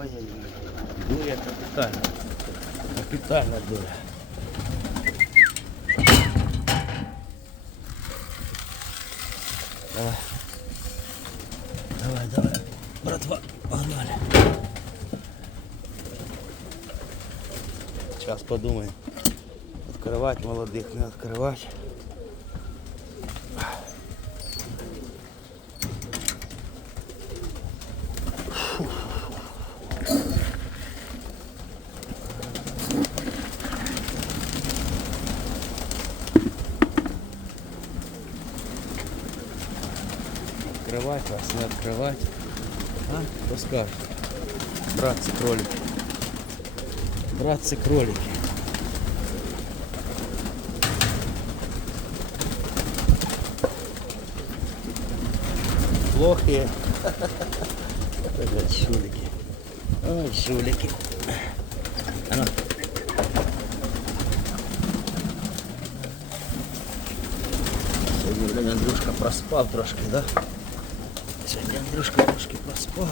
Ой-ой-ой. Дує капітально. Капітально дує. Давай. Давай, давай. Братва, погнали. Сейчас подумаем. Открывать молодых, не открывать. Открывать вас, не открывать. А? Кто скажет? Братцы кролики. Братцы кролики. Плохие. Блядь, шулики. Ой, шулики. А ну. Сьогодні, блин, Андрюшка проспав трошки, да? Андрюшка трошки проспав.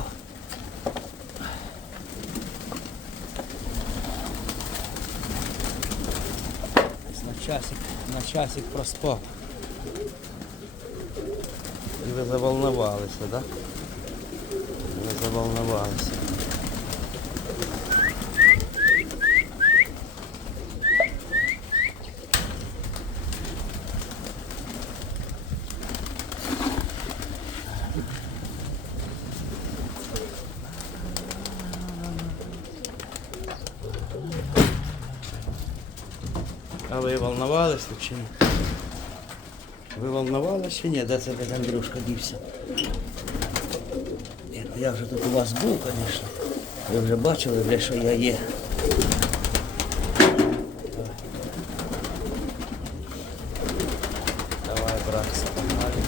На часик, на часик проспав. І ви заволновалися, да? Ви заволновалися. Ви волновались ні? Ви волновались чи ні? Де це Андрюшка дівся? Ні, ну Я вже тут у вас був, звісно. Ви вже бачили, бля, що я є. Давай, братці, погнали.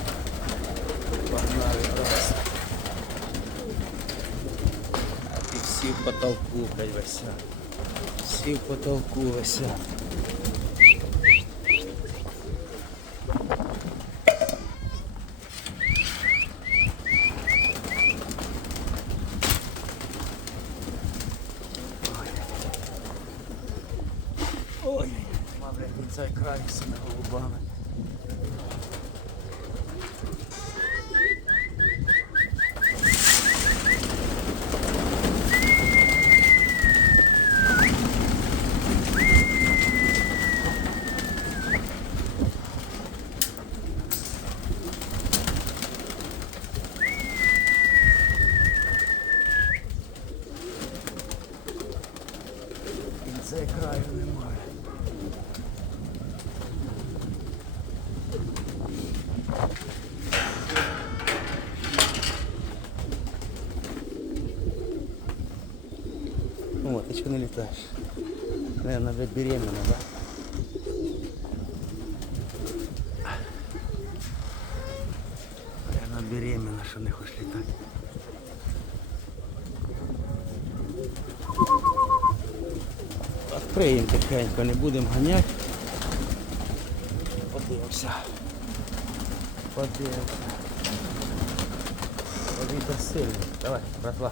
Погнали. А ти всі в потолку, блядь, Вася. Всі в потолку, Вася. Ой, мама, блядь, цей край цими голубами. Цей краю немає. Что летаешь? Наверное, блядь, беременна, да? Наверное, беременна, що не хочеш літати. Откриємо тихенько, не будемо ганяти. Подивимося. Подивимося. Вітер сильний. Давай, братва.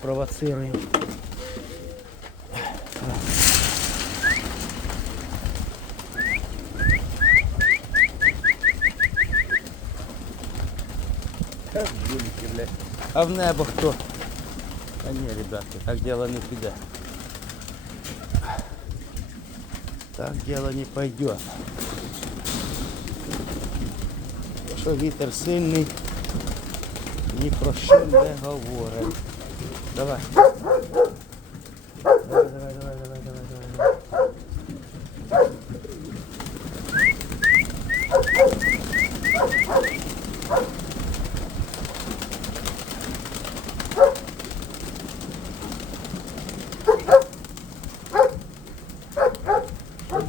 Сейчас мы их спровоцируем. Как жулики, блядь. А в небо хто? Та ні, ребятки, так дело не піде. Так дело не пойдет. Що вітер сильний, ні про що не говорить. Давай. Давай, давай, давай, давай, давай, давай.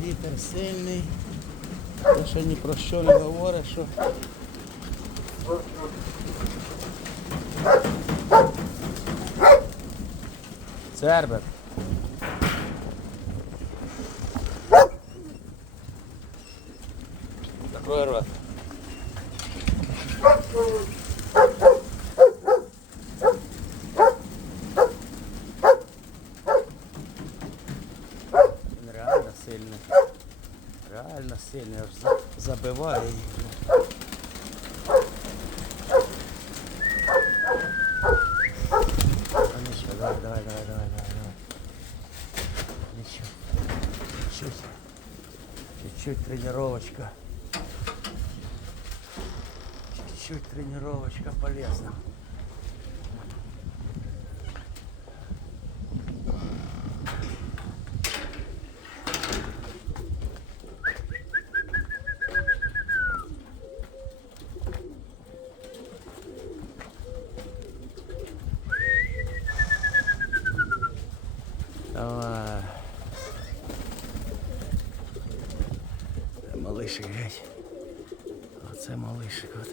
Вітер сильний. Те, що ні про що не говорить, що. Цербер. Закрой рот. Він реально сильний. Реально сильний. Аж забиває їх. Чуть-чуть тренировочка. Чуть-чуть тренировочка полезна. Малишик геть. Оце малишик от.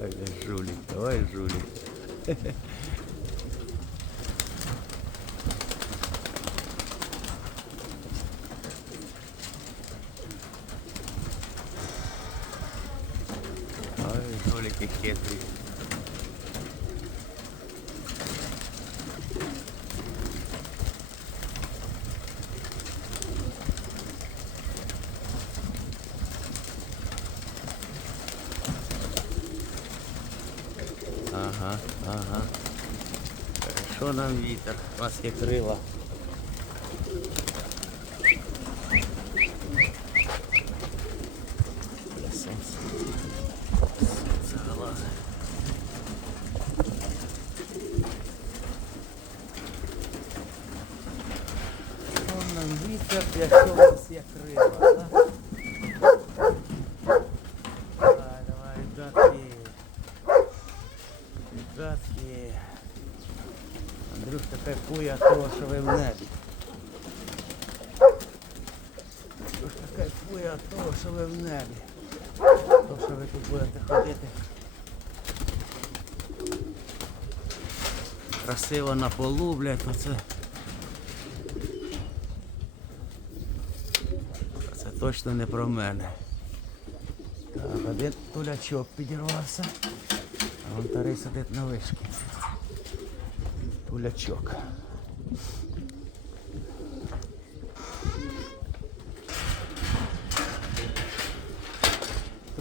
Ой, жулик, ой, жулик. Ой, жулики хитрі. Ага, ага. Що нам вітер? У нас є крила. Є сонце. Сонце вилазить. Вон нам вітер, якщо у нас є крила, да? Давай, давай, ребятки. Ребятки. Андрюшка кайфує від того, що ви в небі. Андрюшка що ви в небі. То, що ви тут будете ходити. Красиво на полу, блядь, оце. Це точно не про мене. Так, один тулячок підірвався. А вон старий сидить на вишці. Тулячок.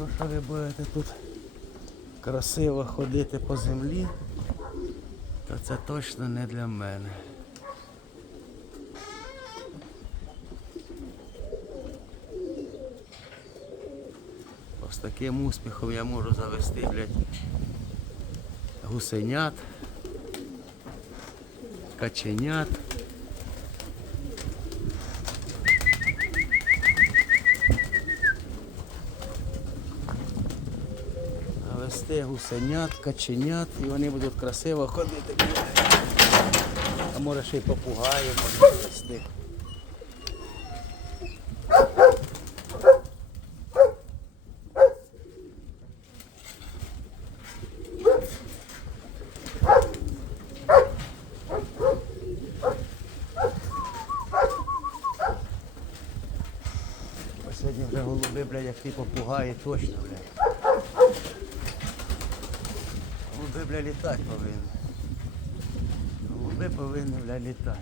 То, що ви будете тут красиво ходити по землі, то це точно не для мене. З таким успіхом я можу завести, блядь, гусенят, каченят. Завести гусенят, каченят і вони будуть красиво ходити. А може ще й попугаї можна завести. Сьогодні вже голуби, блядь, як ті попугаї, точно, блядь. Голуби, блядь, літати повинні. Голуби повинні, блядь, літати.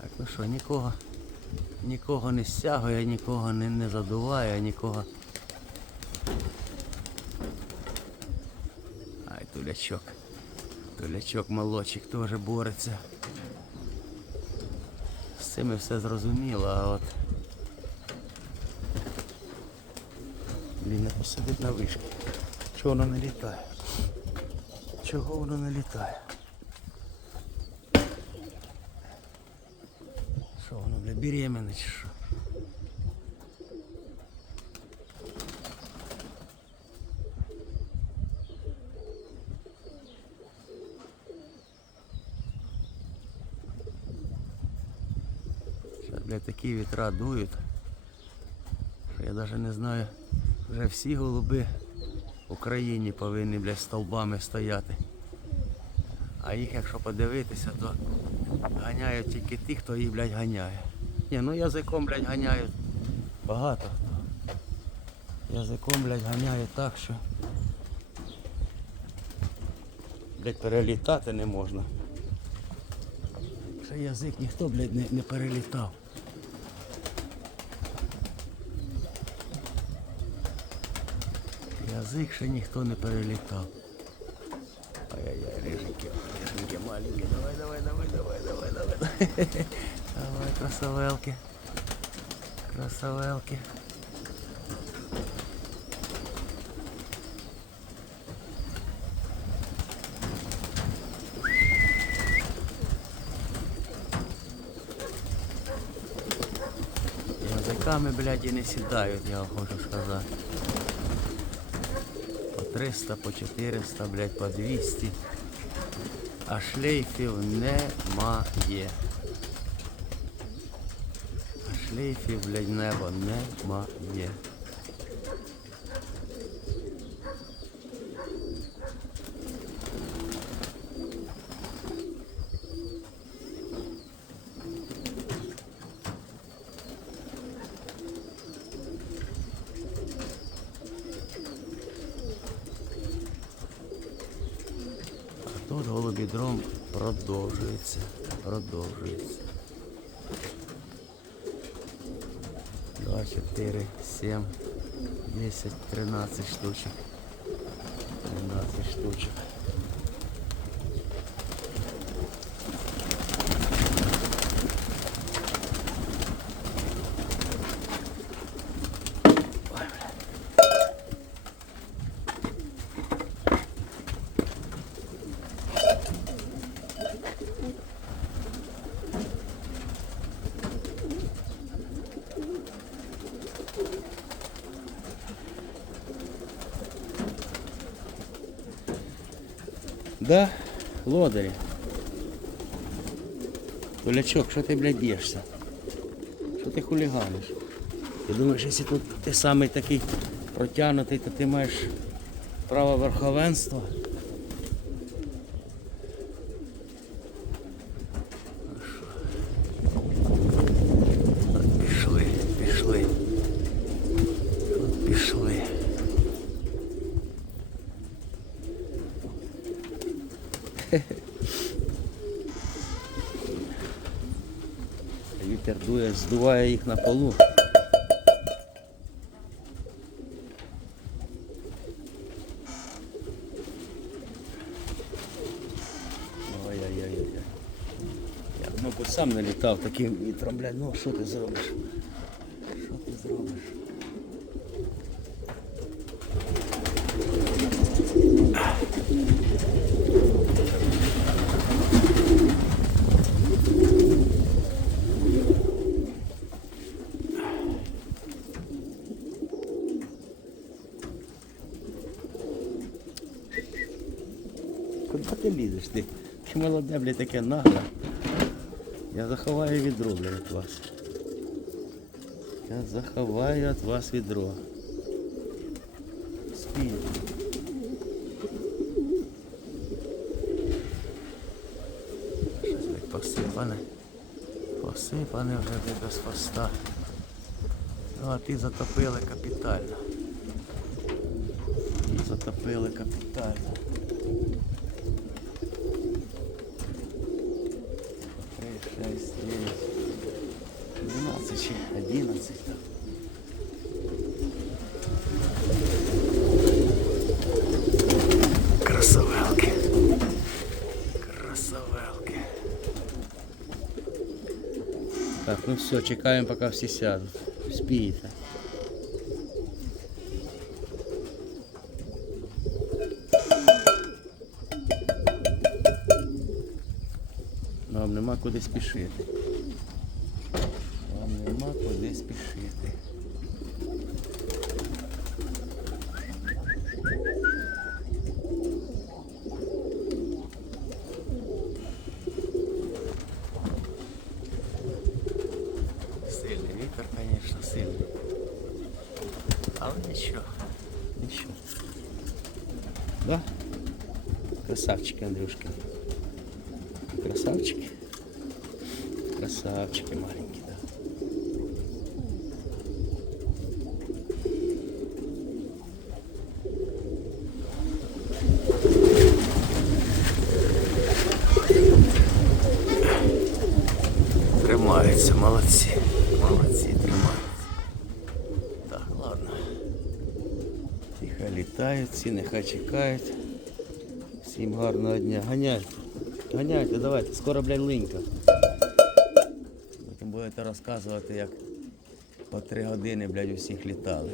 Так, ну що, нікого, нікого не стягує, нікого не, не задуває, нікого. Ай, тулячок. Тулячок молодчик теж бореться. З цими все зрозуміло, а от. Він не посидить на вишки. Чого воно не літає? Чого воно не літає? Що воно, бля, беременне чи що? Блядь, такі вітра дують. Я навіть не знаю. Вже всі голуби в Україні повинні, блядь, стовбами стояти. А їх, якщо подивитися, то ганяють тільки ті, хто їх, блядь, ганяє. Ні, ну язиком, блядь, ганяють багато. хто. Язиком, блядь, ганяє так, що блядь, перелітати не можна. Ще язик ніхто, блядь, не, не перелітав. Язик ще ніхто не перелітав. Ай-яй-яй, рижики, рижики маленькі. Давай, давай, давай, давай, давай, давай. Давай, красавелки. Красавелки. Язиками, блядь, і не сідають, я вам хочу сказати. По 300, по 400, блядь, по 200. А шлейфів немає. А шлейфів, блядь, небо немає. А тут голубідром продовжується. Продовжується. 2, 4, 7, 10, 13 штучок. 13 штучок. Да, лодырі. Толячок, що ти, блядь, б'єшся? Що ти хуліганиш? Ти думаєш, якщо тут ти самий такий протягнутий, то ти маєш право верховенства? А що? От Пішли, пішли. От Пішли. Вітер дує, здуває їх на полу. Ой-ой-ой. Я мабуть, сам не літав таким вітром, блядь, ну що ти зробиш? Що ти зробиш? Куди ти лізеш? Молоде, блядь, таке нагле. Я заховаю відро, блядь, від вас. Я заховаю від вас відро. Спіть. Щось блядь, посипане. Посипане вже блядь, без хвоста. Ну, а ти затопили капітально. Затопили капітально. Чи одиннадцать. там. Красавелки. Красавелки. Так, ну все, чекаємо, поки всі сядуть. Спійте. Вам нема куди спішити. Красавчики, Андрюшки. Красавчики. Красавчики маленькі, да. Тримаються, молодці. Молодці, тримаються. Так, ладно. Тихо літають, всі нехай чекають. Всім гарного дня. Ганяйте. Ганяйте, давайте, скоро, блядь, линька. Потім будете розказувати, як по три години, блядь, усіх літали.